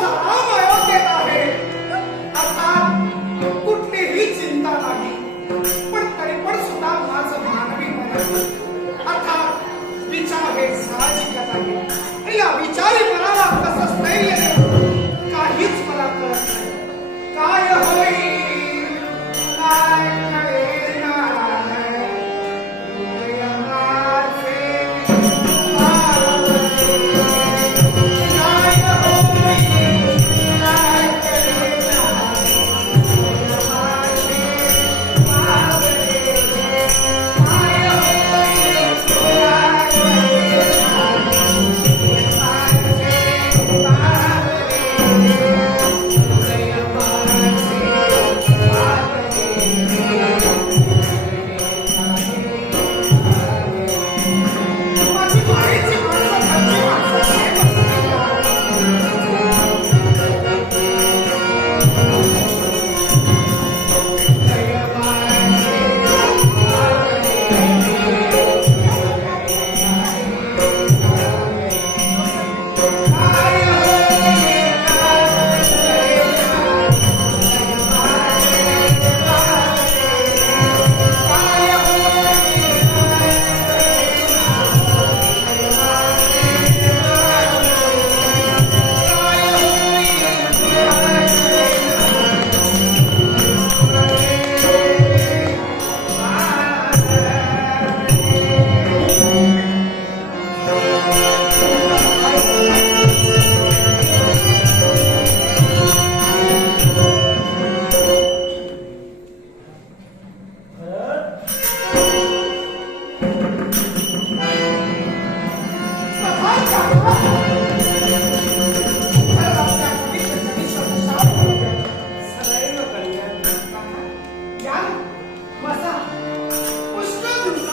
啥玩意？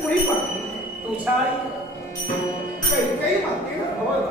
不离本，赌钱，这一给满别人头了。